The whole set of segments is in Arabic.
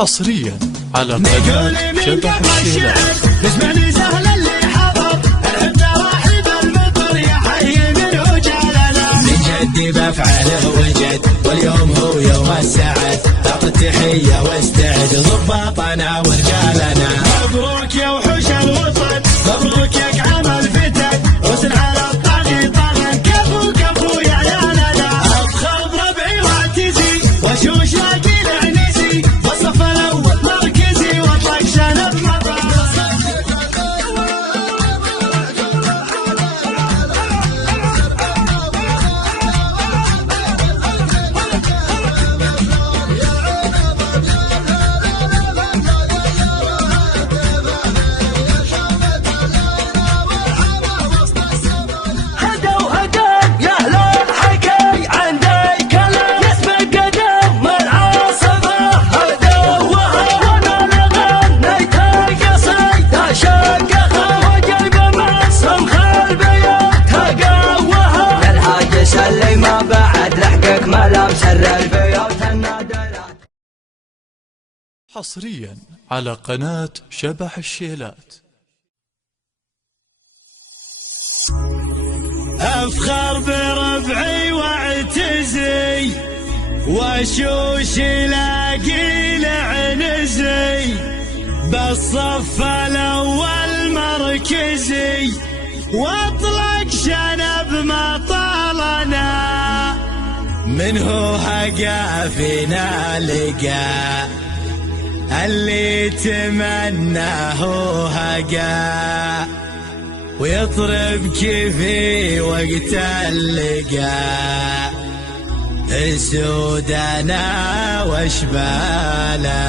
حصريا على قناة شبح الشيلات. بزمن سهل اللي حضر العبد راحب المطر يا حي من وجالنا من جد بفعله وجد واليوم هو يوم السعد اعطي التحية واستعد ضباطنا ورجالنا. مبروك يا وحوش الوطن مبروك يا كعام الفتن حسن على الطاغي طاغن كفو كفو يا عيالنا. افخر بربعي واعتزي وشوش لاقي العنسي والصف الاول مركزي واطلق شنب مطر. حصريا على قناة شبح الشيلات. افخر بربعي واعتزي وشوش لاقي العنزي بالصف الاول مركزي واطلق شنب مطالنا منه هقا فينا لقى اللي تمناه هقا ويطرب كيفي وقت اللقاء السودنا واشبالنا.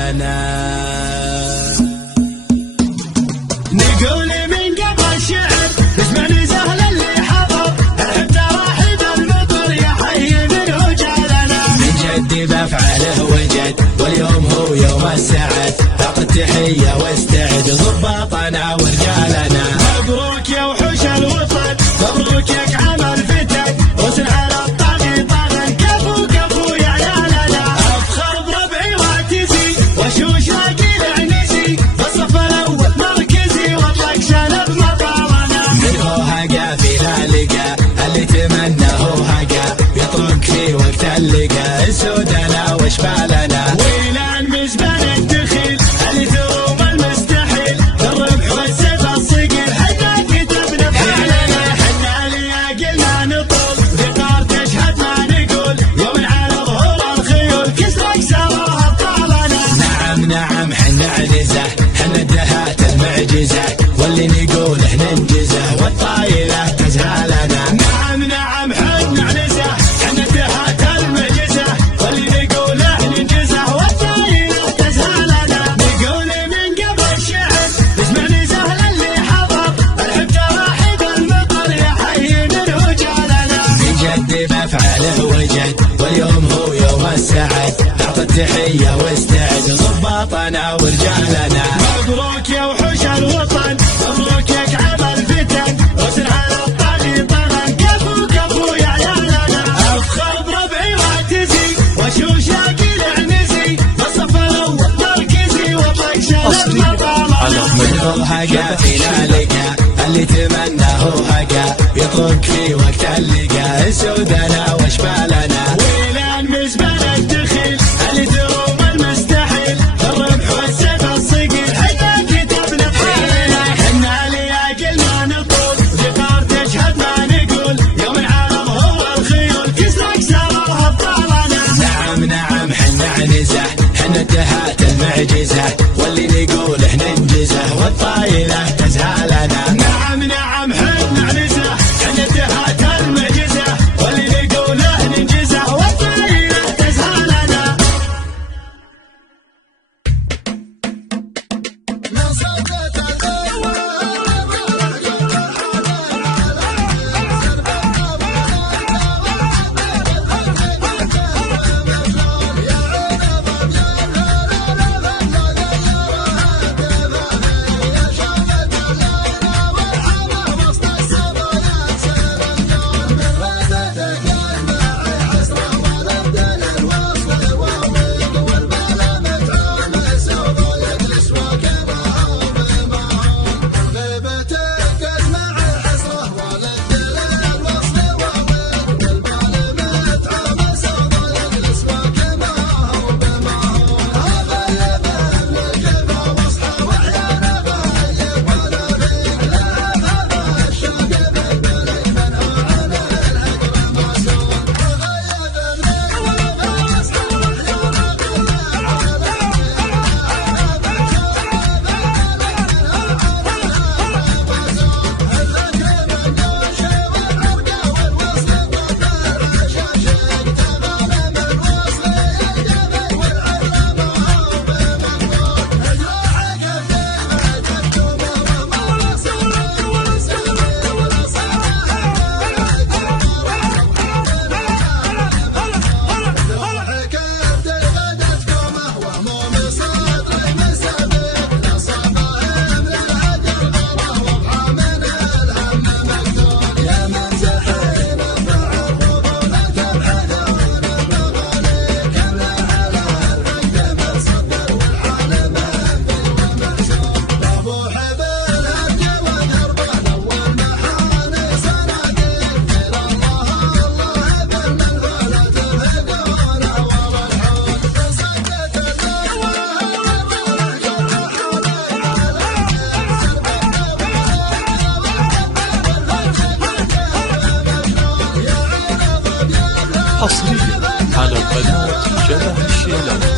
نقول من قبل شعر بزمن سهل اللي حضر العبد راحب المطر يا حي من وجالنا من جد بفعله وجد واليوم هو يوم السعد اعطي التحية واستعد ضباطنا ورجالنا. مبروك يا وحوش الوطن مبروك يا كعام الفتن حسن على الطاغي طاغن كفو كفو يا عيالنا. افخر بربعي واعتزي وشوش لاقي العنسي بالصف الاول مركزي واطلق شنب مطارنا منه هقا فينا لقى اللي تمناه هقا يطرق في وقت اللقاء السودنا واشبالنا. ويلان مزبان الدخيل اللي تروم المستحيل الربح والسيف الصقيل حتى كتبنا بفعلنا. حنا لياقلنا نطول ذكار تشهد ما نقول يوم على ظهور الخيول كسرك سواها ابطالنا. نعم نعم حنا عنزه حنا الدهات المعجزه واللي نقوله ننجزه والطايله تزهالنا. نعم نعم حنا عنزه حنا الدهات المعجزه واللي نقوله ننجزه والطايله تزهالنا. نقول من قبل شعر بزمن سهل اللي حضر العبد راحب المطر يا حي من وجالنا من جد بفعله وجد واليوم هو يوم السعد اعطي التحية واستعد ضباطنا ورجالنا. مبروك يا وحوش الوطن مبروك يا كعام الفتن حسن على الطاغي طغن كفو كفو يا عيالنا. افخر بربعي واعتزي وشوش لاقي العنزي بالصف الاول مركزي واطلق شنب مطالنا منه هقا فينا لقى اللي تمناه هقا يطرق في وقت اللقاء السودنا واشبالنا. ويلان مزبان الدخيل اللي تروم المستحيل الربح والسيف الصقيل حتى كتبنا بفعلنا. حنا لياقلنا نطول ذكار تشهد ما نقول يوم على ظهور الخيول كسرك سواها ابطالنا. نعم نعم حنا عنزه حنا الدهات المعجزه واللي نقوله ننجزه والطايله تزهالنا. نعم نعم حنا عنزه حنا الدهات المعجزه واللي نقوله ننجزه والطايله تزهالنا. شبه الشيلة.